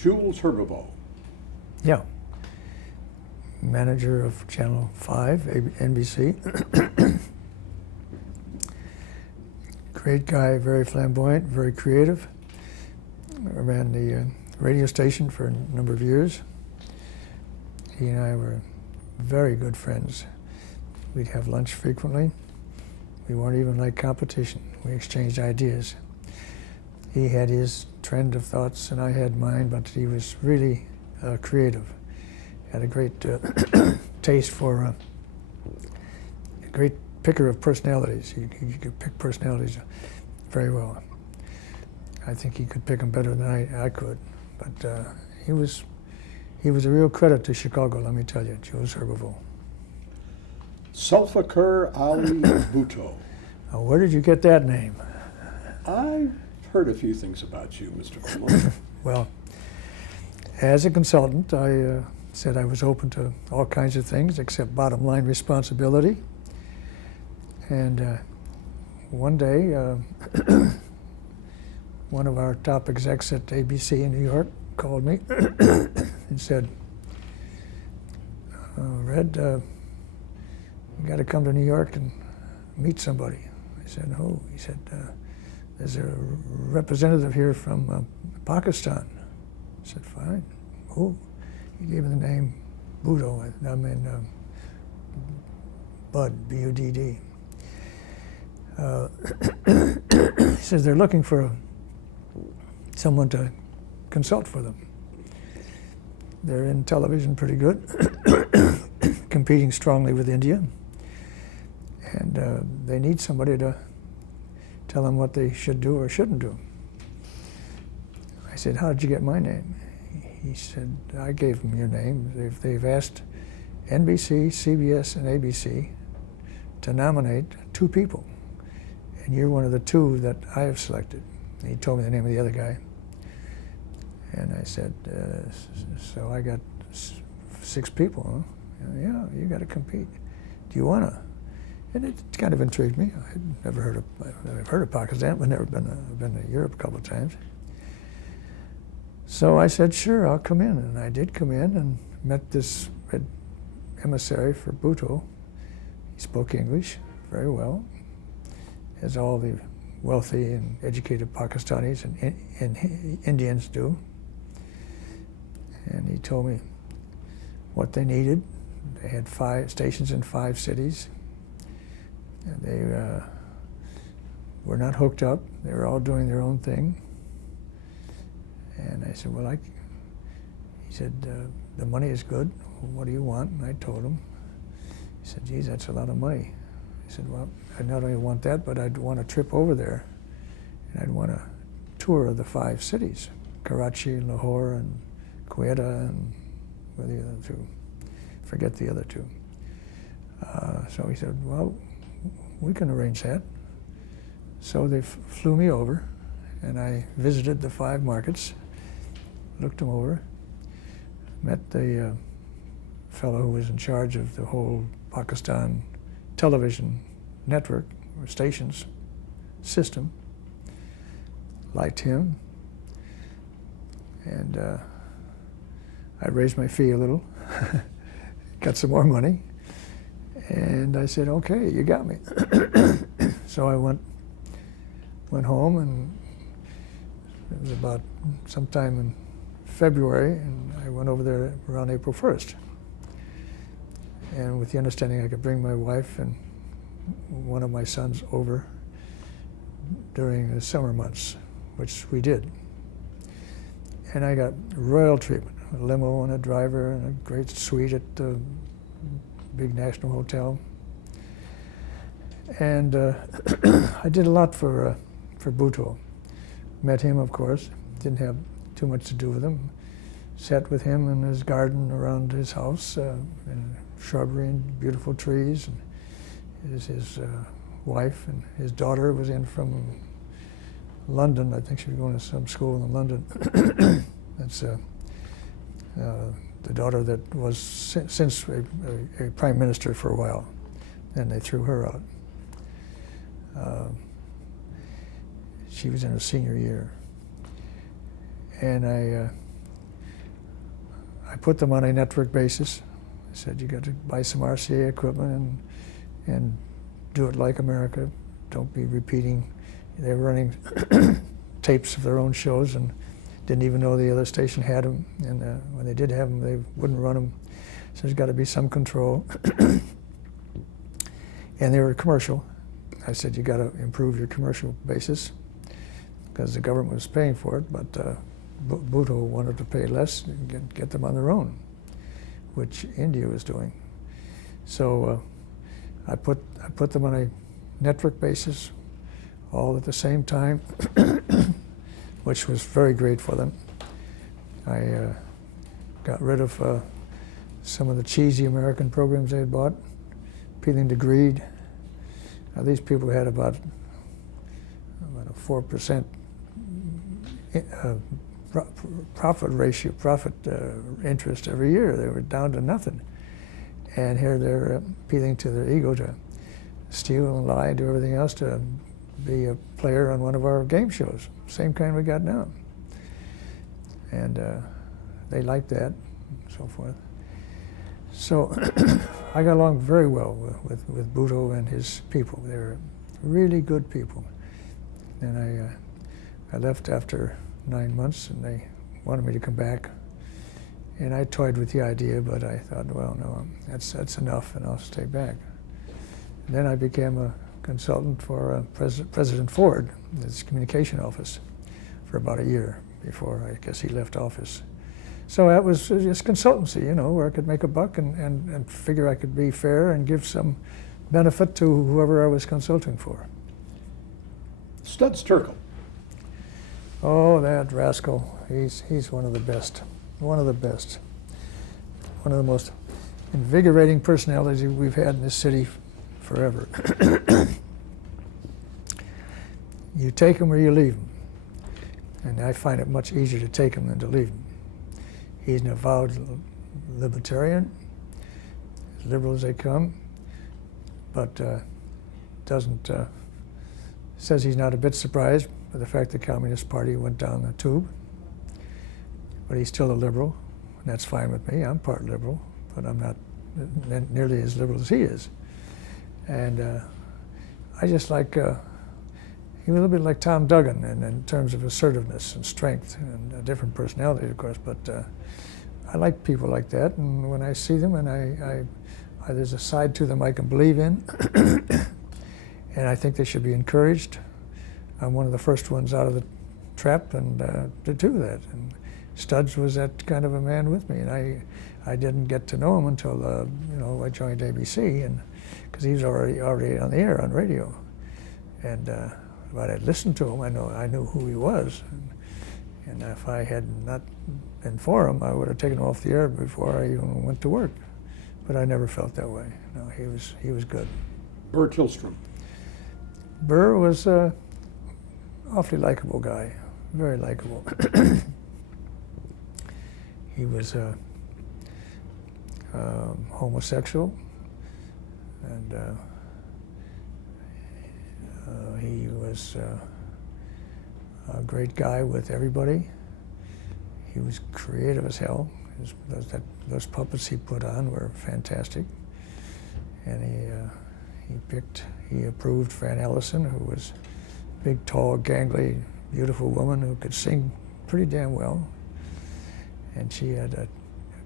Jules Herbevo. Yeah. Manager of Channel 5, NBC. Great guy, very flamboyant, very creative. I ran the radio station for a number of years. He and I were very good friends. We'd have lunch frequently. We weren't even like competition. We exchanged ideas. He had his trend of thoughts and I had mine, but he was really creative. Had a great taste for a great picker of personalities. He could pick personalities very well. I think he could pick them better than I could. But he was a real credit to Chicago, let me tell you, Jules Herbevo. Zulfikar Ali Bhutto. Where did you get that name? I've heard a few things about you, Mr. Quinlan. Well, as a consultant, I said I was open to all kinds of things except bottom line responsibility. And one day, one of our top execs at ABC in New York called me and said, Red, you got to come to New York and meet somebody. I said, who? He said, there's a representative here from Pakistan. I said, fine. Who? He gave me the name Bhutto. I mean, Bud, B-U-D-D. He says they're looking for someone to consult for them. They're in television pretty good, competing strongly with India, and they need somebody to tell them what they should do or shouldn't do. I said, how did you get my name? He said, I gave them your name. They've asked NBC, CBS, and ABC to nominate 2 people, and you're one of the 2 that I have selected. And he told me the name of the other guy. And I said, so I got 6 people, huh? Yeah, you got to compete. Do you want to? And it kind of intrigued me. I've heard of Pakistan, but never been to Europe a couple of times. So I said, sure, I'll come in. And I did come in and met this emissary for Bhutto. He spoke English very well, as all the wealthy and educated Pakistanis and Indians do. And he told me what they needed. They had 5 stations in 5 cities. And they were not hooked up. They were all doing their own thing. And I said, well, he said, the money is good. What do you want? And I told him. He said, geez, that's a lot of money. I said, well, I not only want that, but I'd want a trip over there. And I'd want a tour of the 5 cities, Karachi, Lahore, and Quetta, and what are the other 2? Forget the other 2. So he said, well, we can arrange that. So they flew me over, and I visited the 5 markets, looked them over, met the fellow who was in charge of the whole Pakistan television network or stations system, liked him, and I raised my fee a little, got some more money, and I said, okay, you got me. So I went home, and it was about sometime in February, and I went over there around April 1st. And with the understanding I could bring my wife and one of my sons over during the summer months, which we did. And I got royal treatment, a limo and a driver and a great suite at the big national hotel. And I did a lot for Bhutto. Met him, of course, didn't have too much to do with him. Sat with him in his garden around his house, in shrubbery and beautiful trees. And his wife and his daughter was in from London. I think she was going to some school in London. That's the daughter that was since a prime minister for a while. Then they threw her out. She was in her senior year. And I I put them on a network basis. I said, you got to buy some RCA equipment and do it like America. Don't be repeating. They were running tapes of their own shows and didn't even know the other station had them. And when they did have them, they wouldn't run them. So there's got to be some control. And they were commercial. I said, you got to improve your commercial basis because the government was paying for it, but Bhutto wanted to pay less and get them on their own, which India was doing. So I put them on a network basis, all at the same time, which was very great for them. I got rid of some of the cheesy American programs they had bought, appealing to greed. Now, these people had about a 4% profit interest every year. They were down to nothing. And here they're appealing to their ego to steal and lie and do everything else to be a player on one of our game shows. Same kind we got now. And they liked that and so forth. So I got along very well with Bhutto and his people. They were really good people. And I left after 9 months, and they wanted me to come back. And I toyed with the idea, but I thought, well, no, that's enough, and I'll stay back. And then I became a consultant for President Ford, his communication office, for about a year before I guess he left office. So that was just consultancy, you know, where I could make a buck and figure I could be fair and give some benefit to whoever I was consulting for. Studs Terkel. Oh, that rascal. He's one of the best. One of the best. One of the most invigorating personalities we've had in this city forever. You take him or you leave him. And I find it much easier to take him than to leave him. He's an avowed libertarian, as liberal as they come, but says he's not a bit surprised by the fact the Communist Party went down the tube. But he's still a liberal, and that's fine with me. I'm part liberal, but I'm not nearly as liberal as he is. And I just like, he was a little bit like Tom Duggan in terms of assertiveness and strength, and a different personality, of course, but I like people like that, and when I see them, and I there's a side to them I can believe in, and I think they should be encouraged. I'm one of the first ones out of the trap and to do that. And Studs was that kind of a man with me, and I didn't get to know him until I joined ABC, and because he was already on the air on radio, and but I'd listened to him. I knew who he was, and if I had not been for him, I would have taken him off the air before I even went to work. But I never felt that way. No, he was good. Burr Tillstrom. Burr was an awfully likable guy, very likable. He was homosexual, and he was a great guy with everybody. He was creative as hell. Those puppets he put on were fantastic. And he approved Fran Ellison, who was a big, tall, gangly, beautiful woman who could sing pretty damn well. And she had a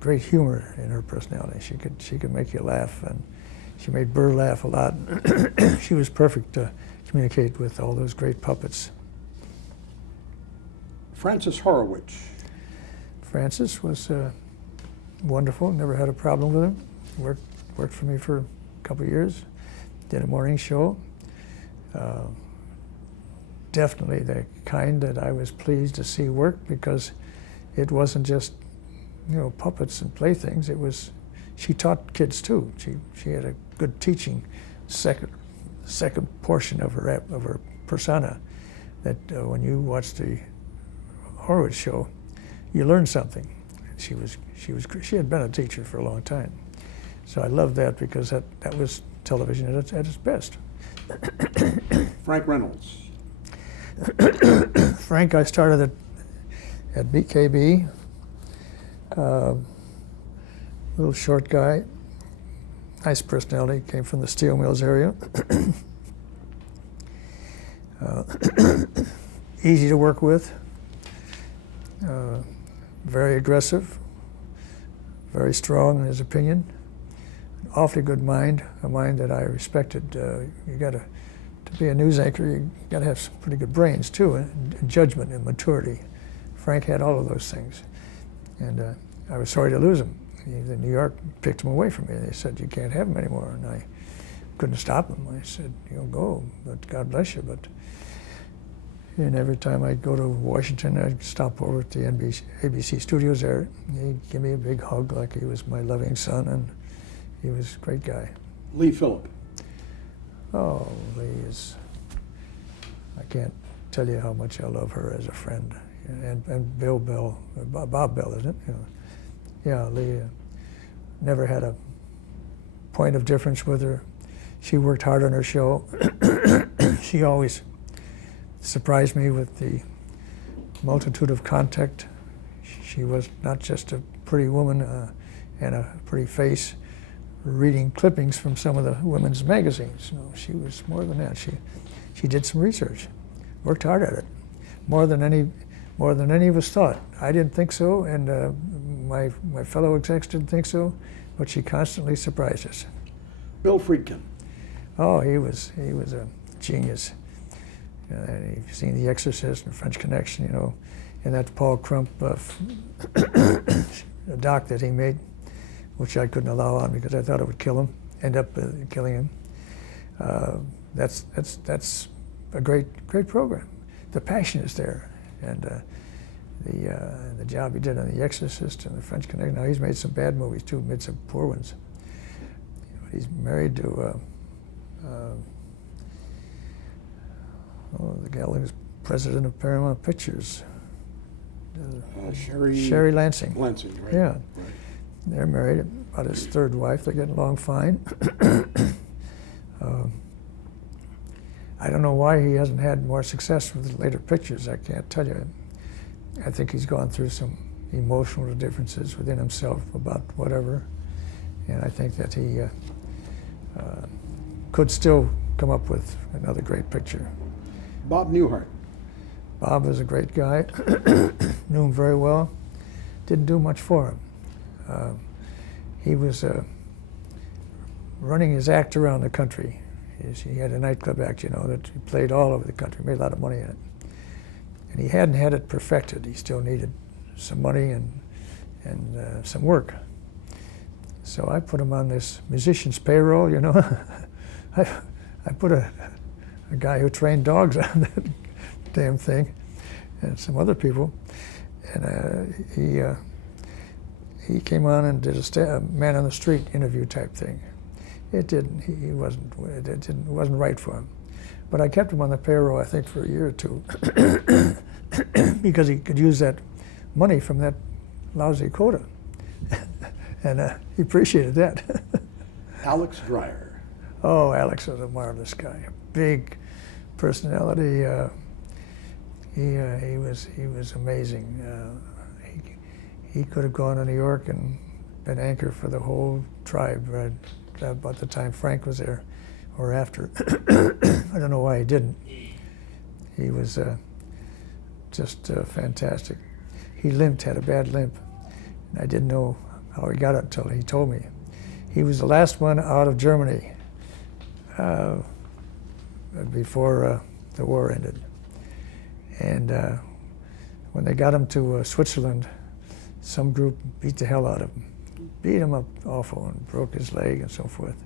great humor in her personality. She could make you laugh, and she made Burr laugh a lot. She was perfect to communicate with all those great puppets. Francis Horowitz. Francis was wonderful. Never had a problem with him. Worked for me for a couple of years. Did a morning show. Definitely the kind that I was pleased to see work, because it wasn't just puppets and playthings. It was, she taught kids too. She had a good teaching second portion of her persona. That when you watch the Horowitz show, you learn something. She had been a teacher for a long time, so I loved that, because that was television at its best. Frank Reynolds. Frank, I started at BKB. little short guy, nice personality, came from the steel mills area. Easy to work with, very aggressive, very strong in his opinion, awfully good mind, a mind that I respected. You got to be a news anchor, you got to have some pretty good brains too, and judgment and maturity. Frank had all of those things, and I was sorry to lose him. New York picked him away from me. They said, you can't have him anymore, and I couldn't stop him. I said, you'll go, but God bless you. And every time I'd go to Washington, I'd stop over at the ABC studios there. He'd give me a big hug like he was my loving son, and he was a great guy. Lee Phillip. Oh, Lee is, I can't tell you how much I love her as a friend. And Bob Bell, isn't it? You know. Yeah, Lee never had a point of difference with her. She worked hard on her show. She always surprised me with the multitude of contact. She was not just a pretty woman and a pretty face reading clippings from some of the women's magazines. No, she was more than that. She did some research, worked hard at it, more than any of us thought. I didn't think so, and my fellow execs didn't think so, but she constantly surprised us. Bill Friedkin. Oh, he was a genius. And you've seen The Exorcist and French Connection, you know, and that Paul Crump doc that he made, which I couldn't allow on because I thought it would kill him, end up killing him. That's a great program. The passion is there, and the job he did on The Exorcist and the French Connection. Now he's made some bad movies too, made some poor ones. But he's married to the gal who was president of Paramount Pictures. Sherry Lansing. Lansing, right. Yeah. Right. They're married, about his third wife. They're getting along fine. I don't know why he hasn't had more success with the later pictures. I can't tell you. I think he's gone through some emotional differences within himself about whatever. And I think that he could still come up with another great picture. Bob Newhart. Bob was a great guy, knew him very well, didn't do much for him. He was running his act around the country. He had a nightclub act, you know, that he played all over the country, made a lot of money in it. And he hadn't had it perfected. He still needed some money and some work. So I put him on this musician's payroll, you know. I put a guy who trained dogs on that damn thing, and some other people. And he came on and did a man on the street interview type thing. It wasn't right for him. But I kept him on the payroll, I think, for a year or two, because he could use that money from that lousy quota. And he appreciated that. Alex Dreyer. Oh, Alex was a marvelous guy. A big personality. He was amazing. He could have gone to New York and been anchor for the whole tribe right about the time Frank was there, or after. I don't know why he didn't. He was just fantastic. He limped, had a bad limp, and I didn't know how he got it until he told me. He was the last one out of Germany before the war ended. And when they got him to Switzerland, some group beat the hell out of him. Beat him up awful and broke his leg and so forth.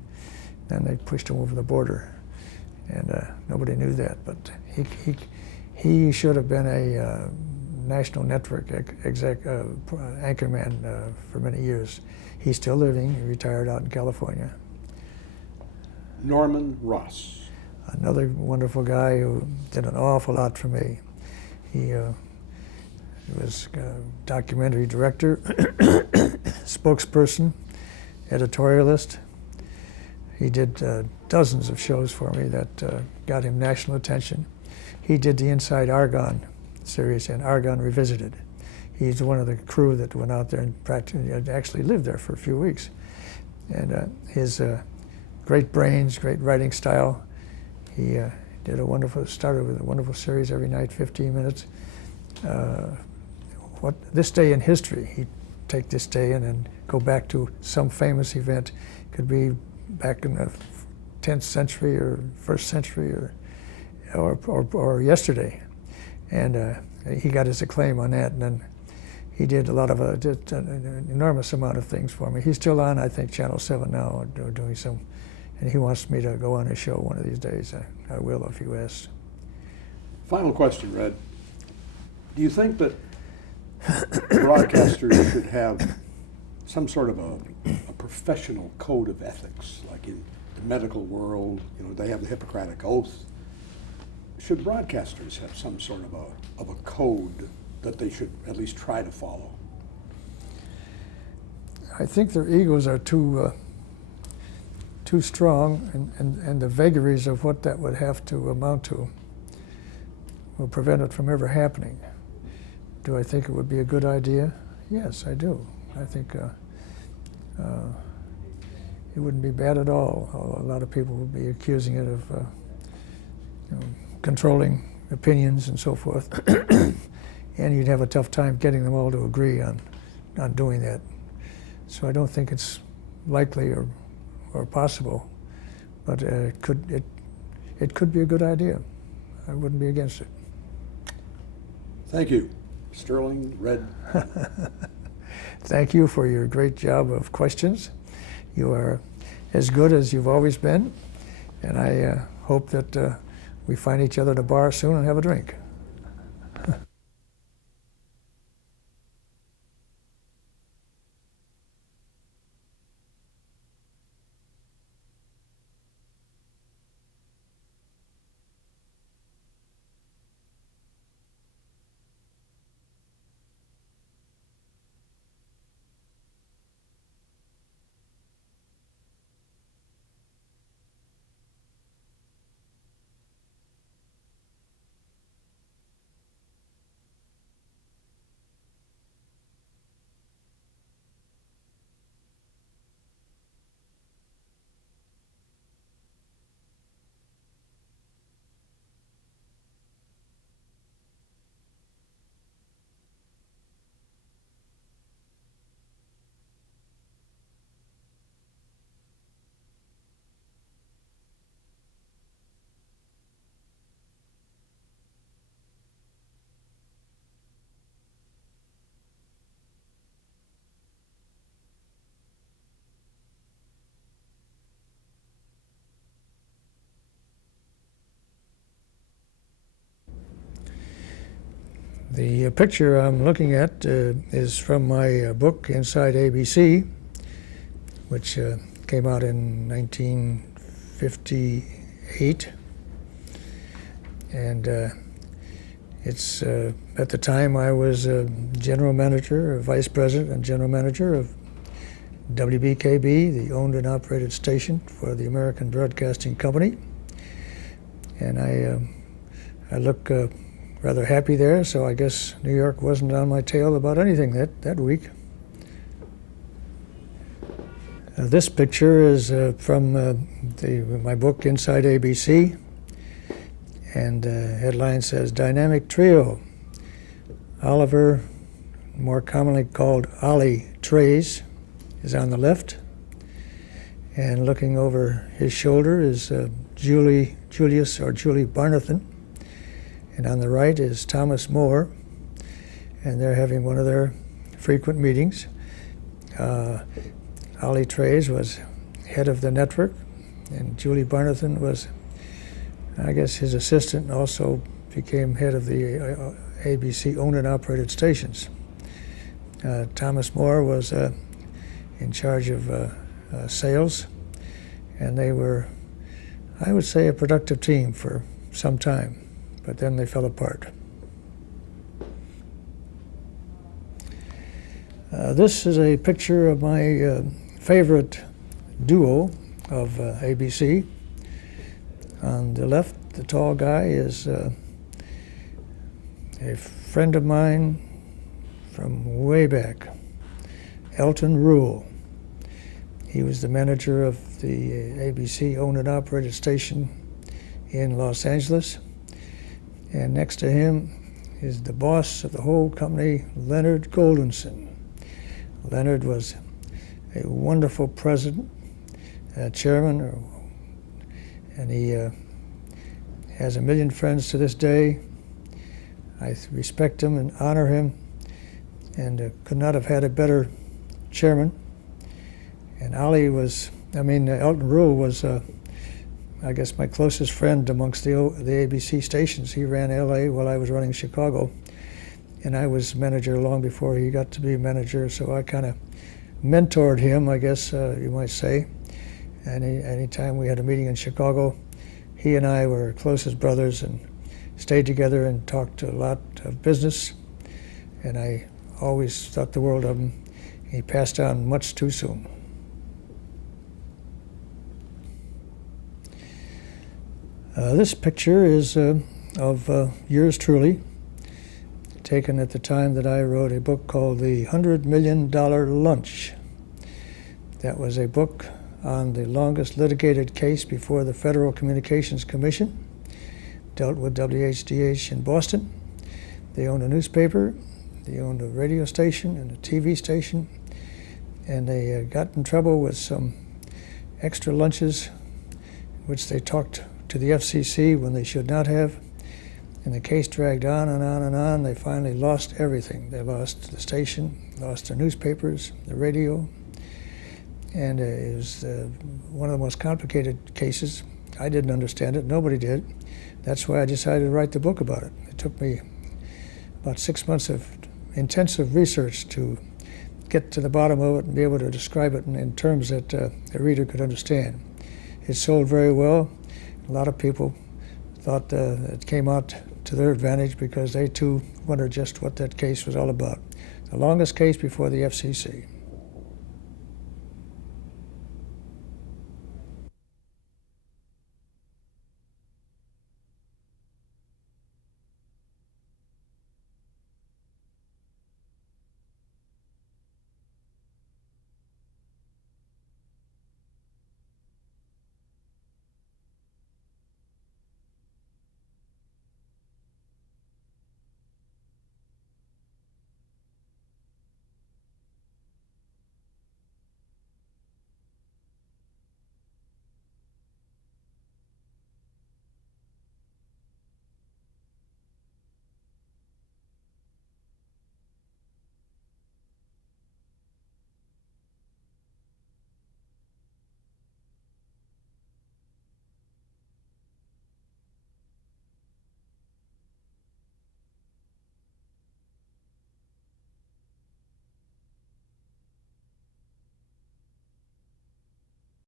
Then they pushed him over the border. And nobody knew that, but he should have been a national network anchorman for many years. He's still living. He retired out in California. Norman Ross. Another wonderful guy who did an awful lot for me. He was a documentary director, spokesperson, editorialist. He did dozens of shows for me that got him national attention. He did the Inside Argonne series and Argonne Revisited. he's one of the crew that went out there and actually lived there for a few weeks. And his great brains, great writing style. He started with a wonderful series every night, 15 minutes. This day in history, he'd take this day and then go back to some famous event. Could be back in the 10th century or 1st century or yesterday. And he got his acclaim on that, and then he did a lot of did an enormous amount of things for me. He's still on, I think, Channel 7 now, doing some, and he wants me to go on his show one of these days. I will if you ask. Final question, Red. Do you think that broadcasters should have some sort of a professional code of ethics, like in the medical world, they have the Hippocratic Oath? Should broadcasters have some sort of a code that they should at least try to follow? I think their egos are too strong, and the vagaries of what that would have to amount to will prevent it from ever happening. Do I think it would be a good idea? Yes, I do. I think it wouldn't be bad at all. A lot of people would be accusing it of controlling opinions and so forth. And you'd have a tough time getting them all to agree on doing that. So I don't think it's likely or possible, but it could be a good idea. I wouldn't be against it. Thank you, Sterling, Red. Thank you for your great job of questions. You are as good as you've always been, and I hope that we find each other at a bar soon and have a drink. The picture I'm looking at is from my book, Inside ABC, which came out in 1958. And it's at the time I was general manager, vice president and general manager of WBKB, the owned and operated station for the American Broadcasting Company. And I look rather happy there, so I guess New York wasn't on my tail about anything that week. This picture is from my book, Inside ABC, and the headline says, Dynamic Trio. Oliver, more commonly called Ollie Trays, is on the left, and looking over his shoulder is Julie Barnathan, and on the right is Thomas Moore, and they're having one of their frequent meetings. Ollie Trays was head of the network, and Julie Barnathan was, I guess, his assistant, and also became head of the ABC owned and operated stations. Thomas Moore was in charge of sales, and they were, I would say, a productive team for some time, but then they fell apart. This is a picture of my favorite duo of ABC. On the left, the tall guy is a friend of mine from way back. Elton Rule. He was the manager of the ABC owned and operated station in Los Angeles. And next to him is the boss of the whole company, Leonard Goldenson. Leonard was a wonderful president, chairman, and he has a million friends to this day. I respect him and honor him, and could not have had a better chairman. And Elton Rule was, I guess, my closest friend amongst the ABC stations. He ran LA while I was running Chicago, and I was manager long before he got to be manager, so I kind of mentored him, I guess you might say. And anytime we had a meeting in Chicago, he and I were close as brothers and stayed together and talked a lot of business, and I always thought the world of him. He passed on much too soon. This picture is of yours truly, taken at the time that I wrote a book called The $100 Million Lunch. That was a book on the longest litigated case before the Federal Communications Commission. Dealt with WHDH in Boston. They owned a newspaper, they owned a radio station and a TV station, and they got in trouble with some extra lunches, which they talked to the FCC when they should not have, and the case dragged on and on and on. They finally lost everything. They lost the station, lost their newspapers, the radio, and it was one of the most complicated cases. I didn't understand it, nobody did. That's why I decided to write the book about it. It took me about 6 months of intensive research to get to the bottom of it and be able to describe it in terms that the reader could understand. It sold very well. A lot of people thought it came out to their advantage because they too wondered just what that case was all about. The longest case before the FCC.